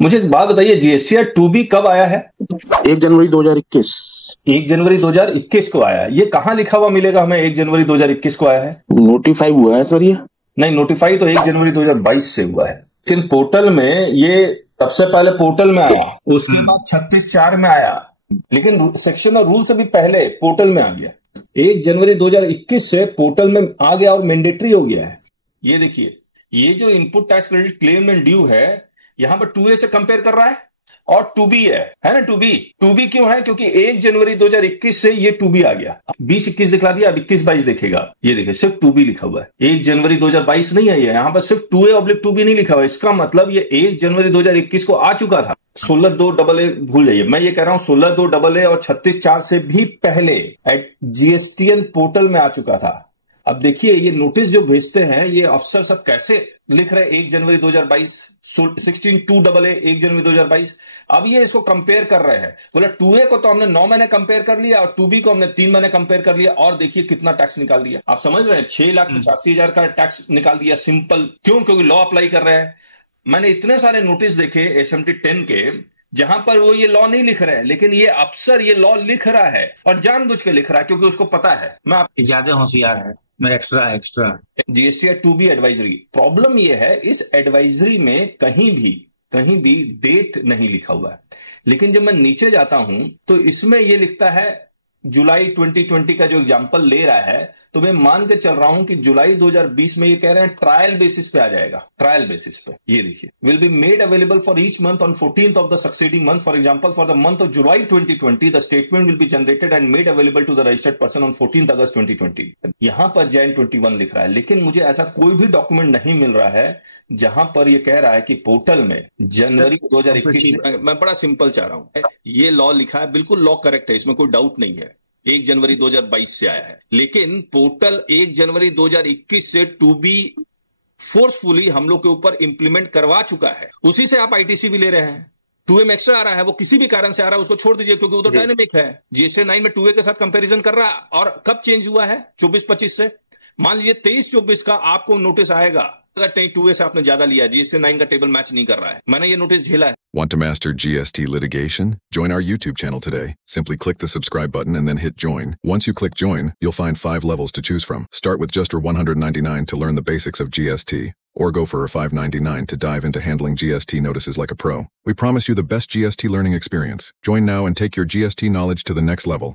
मुझे एक बात बताइए, जीएसटी 2B कब आया है? 1 जनवरी 2021। 1 जनवरी 2021 को आया है। ये कहाँ लिखा हुआ मिलेगा हमें 1 जनवरी 2021 को आया है? नोटिफाई हुआ है सर ये। नहीं, नोटिफाई तो 1 जनवरी 2022 से हुआ है, लेकिन पोर्टल में ये सबसे पहले पोर्टल में आया, उसके बाद 36(4) में आया, लेकिन सेक्शन और रूल से भी पहले पोर्टल में आ गया। 1 जनवरी 2021 से पोर्टल में आ गया और मैंडेटरी हो गया है। ये देखिए, ये जो input tax credit claim and due है, यहां पर 2A से कंपेयर कर रहा है और 2B है ना। 2B क्यों है? क्योंकि 1 जनवरी 2021 से ये 2B आ गया। 20-21 दिखला दिया, अब 21-22 देखेगा, ये देखिए सिर्फ 2B लिखा हुआ है। 1 जनवरी 2022 नहीं है, यहां पर सिर्फ 2A/2B नहीं लिखा हुआ है। इसका मतलब ये 1 जनवरी 2021 को आ चुका था। 16(2)AA भूल जाइए, मैं ये कह रहा हूं 16(2)AA और 36(4) से भी पहले जीएसटीएन पोर्टल में आ चुका था। अब देखिए, ये नोटिस जो भेजते हैं ये अफसर सब कैसे लिख रहे हैं 1 जनवरी 2022, 16(2)AA 1 जनवरी 2022। अब ये इसको कंपेयर कर रहे हैं, बोला 2A को तो हमने 9 महीने कंपेयर कर लिया और 2B को हमने 3 महीने कंपेयर कर लिया, और देखिए कितना टैक्स निकाल दिया। आप समझ रहे हैं, 6,85,000 का टैक्स निकाल दिया सिंपल। क्यों? क्योंकि लॉ अप्लाई कर रहे हैं। मैंने इतने सारे नोटिस देखे SMT 10 के, जहां पर वो ये लॉ नहीं लिख रहे हैं, लेकिन ये अफसर ये लॉ लिख रहा है और जानबूझ के लिख रहा है, क्योंकि उसको पता है मैं ज्यादा होशियार है, मेरा extra. GST 2B advisory. Problem ये है, इस एडवाइजरी में कहीं भी डेट नहीं लिखा हुआ है, लेकिन जब मैं नीचे जाता हूं तो इसमें ये लिखता है जुलाई 2020 का जो एग्जाम्पल ले रहा है, तो मैं मान के चल रहा हूं कि जुलाई 2020 में ये कह रहे हैं ट्रायल बेसिस पे आ जाएगा। ट्रायल बेसिस पे ये देखिए, will be made available for each month on 14th of the succeeding month. For example, for the month of July 2020 the statement will be generated and made available to the registered person on 14th August 2020। यहां पर जैन 21 लिख रहा है, लेकिन मुझे ऐसा कोई भी डॉक्यूमेंट नहीं मिल रहा है जहां पर यह कह रहा है कि पोर्टल में जनवरी 2021। मैं बड़ा सिंपल चाह रहा हूं, ये लॉ लिखा है, बिल्कुल लॉ करेक्ट है, इसमें कोई डाउट नहीं है, 1 जनवरी 2022 से आया है, लेकिन पोर्टल 1 जनवरी 2021 से 2B फोर्सफुली हम लोग के ऊपर इंप्लीमेंट करवा चुका है। उसी से आप आईटीसी भी ले रहे हैं। 2A में एक्स्ट्रा आ रहा है, वो किसी भी कारण से आ रहा है, उसको छोड़ दीजिए, क्योंकि वो तो डायनेमिक है। जीएसटी 9 में 2A के साथ कंपैरिजन कर रहा है, और कब चेंज हुआ है? 24-25 से। मान लीजिए 23-24 का आपको नोटिस आएगा, अगर नहीं 2A से आपने ज्यादा लिया, जीएसटी 9 का टेबल मैच नहीं कर रहा है। मैंने ये नोटिस झेला है। Want to master GST litigation? Join our YouTube channel today. Simply click the subscribe button and then hit join. Once you click join, you'll find 5 levels to choose from. Start with just $199 to learn the basics of GST, or go for $599 to dive into handling GST notices like a pro. We promise you the best GST learning experience. Join now and take your GST knowledge to the next level.